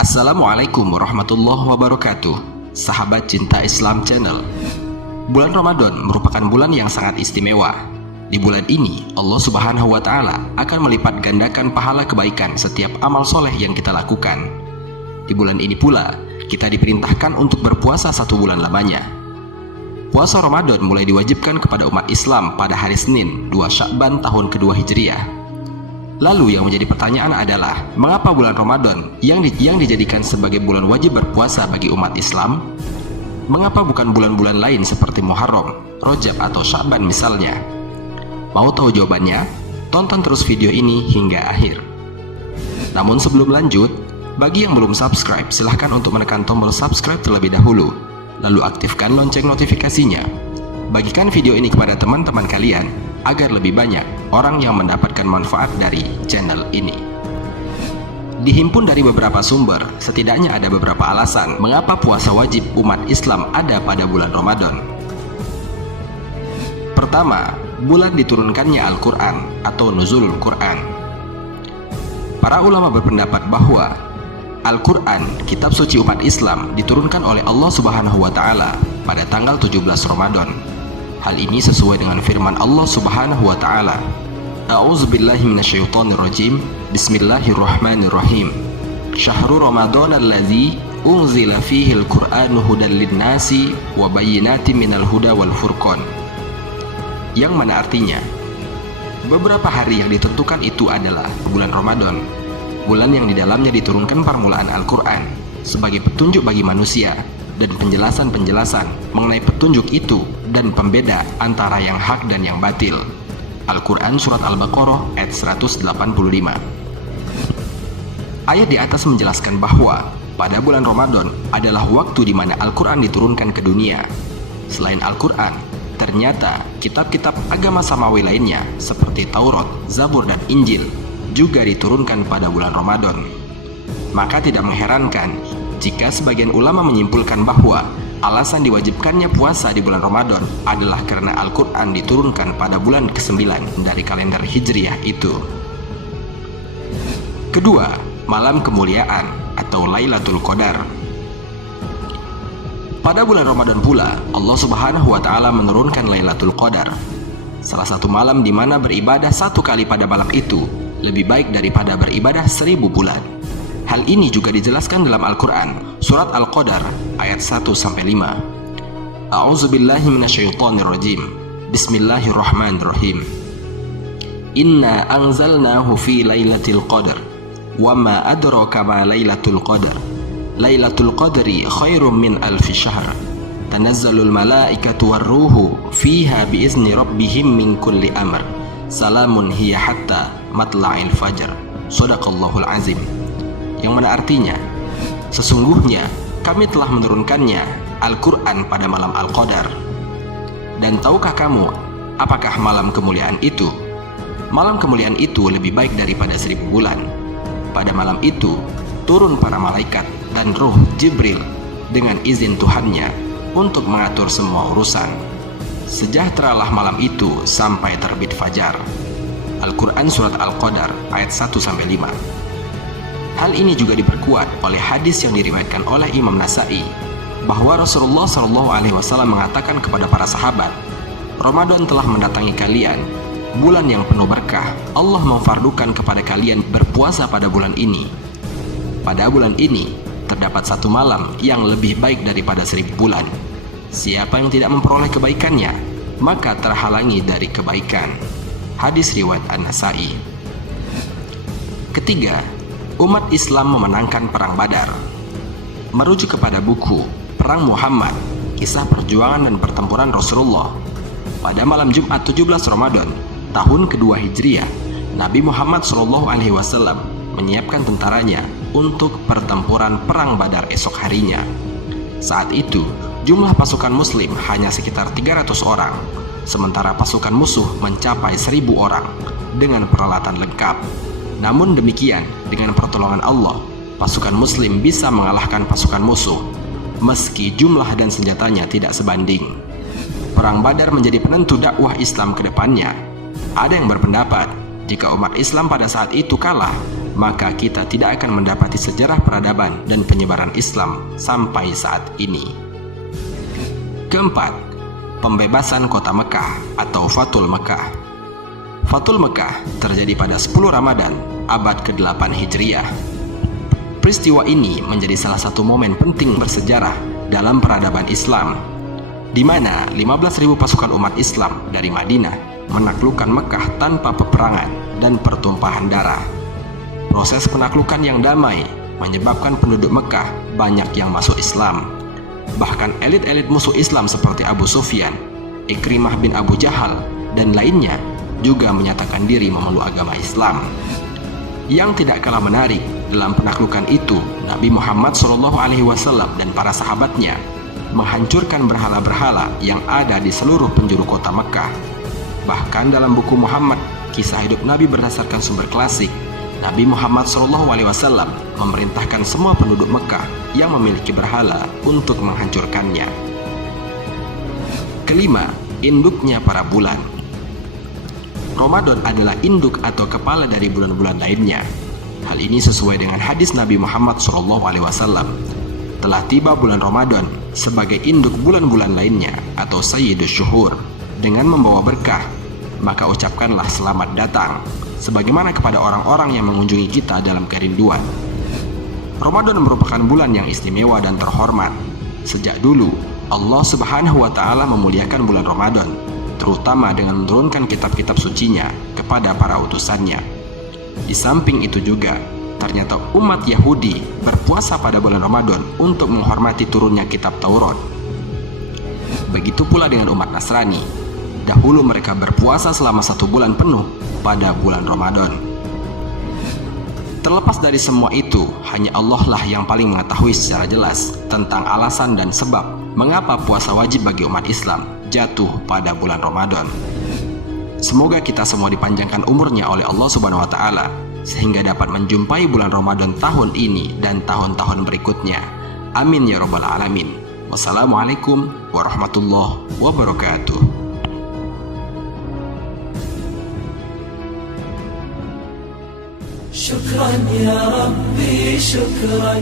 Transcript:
Assalamualaikum warahmatullahi wabarakatuh. Sahabat Cinta Islam Channel. Bulan Ramadan merupakan bulan yang sangat istimewa. Di bulan ini, Allah Subhanahu wa Ta'ala akan melipat gandakan pahala kebaikan setiap amal soleh yang kita lakukan. Di bulan ini pula, kita diperintahkan untuk berpuasa 1 bulan lamanya. Puasa Ramadan mulai diwajibkan kepada umat Islam pada hari Senin 2 Sya'ban tahun kedua Hijriah. Lalu yang menjadi pertanyaan adalah, mengapa bulan Ramadan yang dijadikan sebagai bulan wajib berpuasa bagi umat Islam? Mengapa bukan bulan-bulan lain seperti Muharram, Rajab atau Sya'ban misalnya? Mau tahu jawabannya? Tonton terus video ini hingga akhir. Namun sebelum lanjut, bagi yang belum subscribe, silahkan untuk menekan tombol subscribe terlebih dahulu, lalu aktifkan lonceng notifikasinya. Bagikan video ini kepada teman-teman kalian, agar lebih banyak orang yang mendapatkan manfaat dari channel ini. Dihimpun dari beberapa sumber, setidaknya ada beberapa alasan mengapa puasa wajib umat Islam ada pada bulan Ramadan. Pertama, bulan diturunkannya Al-Quran atau Nuzulul Quran. Para ulama berpendapat bahwa Al-Quran, kitab suci umat Islam, diturunkan oleh Allah Subhanahu wa Ta'ala pada tanggal 17 Ramadan. Hal ini sesuai dengan firman Allah Subhanahu wa Ta'ala, A'udzubillahi minasyaitonirrajim, Bismillahirrahmanirrahim. Syahrul Ramadan alladzi unzila fihi al-Qur'anu hudan lin-nasi wa bayyinatin minal huda wal furqan. Yang mana artinya, beberapa hari yang ditentukan itu adalah bulan Ramadan, bulan yang di dalamnya diturunkan permulaan Al-Quran sebagai petunjuk bagi manusia dan penjelasan-penjelasan mengenai petunjuk itu dan pembeda antara yang hak dan yang batil. Al-Quran Surat Al-Baqarah ayat 185. Ayat di atas menjelaskan bahwa pada bulan Ramadan adalah waktu di mana Al-Quran diturunkan ke dunia. Selain Al-Quran, ternyata kitab-kitab agama samawi lainnya seperti Taurat, Zabur, dan Injil juga diturunkan pada bulan Ramadan. Maka tidak mengherankan jika sebagian ulama menyimpulkan bahwa alasan diwajibkannya puasa di bulan Ramadan adalah karena Al-Quran diturunkan pada bulan ke-9 dari kalender Hijriah itu. Kedua, malam kemuliaan atau Lailatul Qadar. Pada bulan Ramadan pula, Allah Subhanahu wa Ta'ala menurunkan Lailatul Qadar, salah satu malam di mana beribadah 1 kali pada malam itu lebih baik daripada beribadah 1000 bulan. Hal ini juga dijelaskan dalam Al-Quran, Surat Al-Qadar, ayat 1-5. A'udzubillahi minasyaitonirrajim. Bismillahirrahmanirrahim. Inna anzalnahu fi lailatul qadar, wa ma adraka ma lailatul qadar. Lailatul qadri khairum min alfi syahr. Tanazzalul malaikatu warruhu fiha biizni rabbihim min kulli amr. Salamun hiya hatta matla'il fajar. Shadaqallahul azim. Yang mana artinya, sesungguhnya kami telah menurunkannya Al-Quran pada malam Al-Qadar. Dan tahukah kamu apakah malam kemuliaan itu? Malam kemuliaan itu lebih baik daripada 1000 bulan. Pada malam itu turun para malaikat dan ruh Jibril dengan izin Tuhannya untuk mengatur semua urusan. Sejahteralah malam itu sampai terbit fajar. Al-Quran Surat Al-Qadar ayat 1-5. Hal ini juga diperkuat oleh hadis yang diriwayatkan oleh Imam Nasa'i bahwa Rasulullah SAW mengatakan kepada para sahabat, Ramadan telah mendatangi kalian, bulan yang penuh berkah. Allah memfardukan kepada kalian berpuasa pada bulan ini. Pada bulan ini terdapat 1 malam yang lebih baik daripada 1000 bulan. Siapa yang tidak memperoleh kebaikannya, maka terhalangi dari kebaikan. Hadis riwayat An-Nasa'i. Ketiga, umat Islam memenangkan Perang Badar. Merujuk kepada buku Perang Muhammad, Kisah Perjuangan dan Pertempuran Rasulullah, pada malam Jumat 17 Ramadan tahun kedua Hijriah, Nabi Muhammad SAW menyiapkan tentaranya untuk pertempuran Perang Badar esok harinya. Saat itu, jumlah pasukan muslim hanya sekitar 300 orang, sementara pasukan musuh mencapai 1000 orang dengan peralatan lengkap. Namun demikian, dengan pertolongan Allah, pasukan muslim bisa mengalahkan pasukan musuh, meski jumlah dan senjatanya tidak sebanding. Perang Badar menjadi penentu dakwah Islam ke depannya. Ada yang berpendapat, jika umat Islam pada saat itu kalah, maka kita tidak akan mendapati sejarah peradaban dan penyebaran Islam sampai saat ini. Keempat, pembebasan kota Mekah atau Fathul Mekah. Fathul Mekah terjadi pada 10 Ramadan abad ke-8 Hijriah. Peristiwa ini menjadi salah satu momen penting bersejarah dalam peradaban Islam, di mana 15.000 pasukan umat Islam dari Madinah menaklukkan Mekah tanpa peperangan dan pertumpahan darah. Proses penaklukan yang damai menyebabkan penduduk Mekah banyak yang masuk Islam. Bahkan elit-elit musuh Islam seperti Abu Sufyan, Ikrimah bin Abu Jahal, dan lainnya juga menyatakan diri memeluk agama Islam. Yang tidak kalah menarik dalam penaklukan itu, Nabi Muhammad SAW dan para sahabatnya menghancurkan berhala-berhala yang ada di seluruh penjuru kota Mekah. Bahkan dalam buku Muhammad, kisah hidup Nabi berdasarkan sumber klasik, Nabi Muhammad SAW memerintahkan semua penduduk Mekah yang memiliki berhala untuk menghancurkannya. Kelima, induknya para bulan. Ramadan adalah induk atau kepala dari bulan-bulan lainnya. Hal ini sesuai dengan hadis Nabi Muhammad SAW. Telah tiba bulan Ramadan sebagai induk bulan-bulan lainnya atau Sayyidus Syuhur dengan membawa berkah, maka ucapkanlah selamat datang sebagaimana kepada orang-orang yang mengunjungi kita dalam kerinduan. Ramadan merupakan bulan yang istimewa dan terhormat. Sejak dulu Allah Subhanahu wa Ta'ala memuliakan bulan Ramadan, terutama dengan menurunkan kitab-kitab sucinya kepada para utusannya. Di samping itu juga, ternyata umat Yahudi berpuasa pada bulan Ramadan untuk menghormati turunnya kitab Taurat. Begitu pula dengan umat Nasrani. Dahulu mereka berpuasa selama 1 bulan penuh pada bulan Ramadan. Terlepas dari semua itu, hanya Allah lah yang paling mengetahui secara jelas tentang alasan dan sebab mengapa puasa wajib bagi umat Islam jatuh pada bulan Ramadan. Semoga kita semua dipanjangkan umurnya oleh Allah Subhanahu wa Ta'ala sehingga dapat menjumpai bulan Ramadan tahun ini dan tahun-tahun berikutnya. Amin ya rabbal alamin. Wassalamualaikum warahmatullahi wabarakatuh. شكرا يا ربي شكرا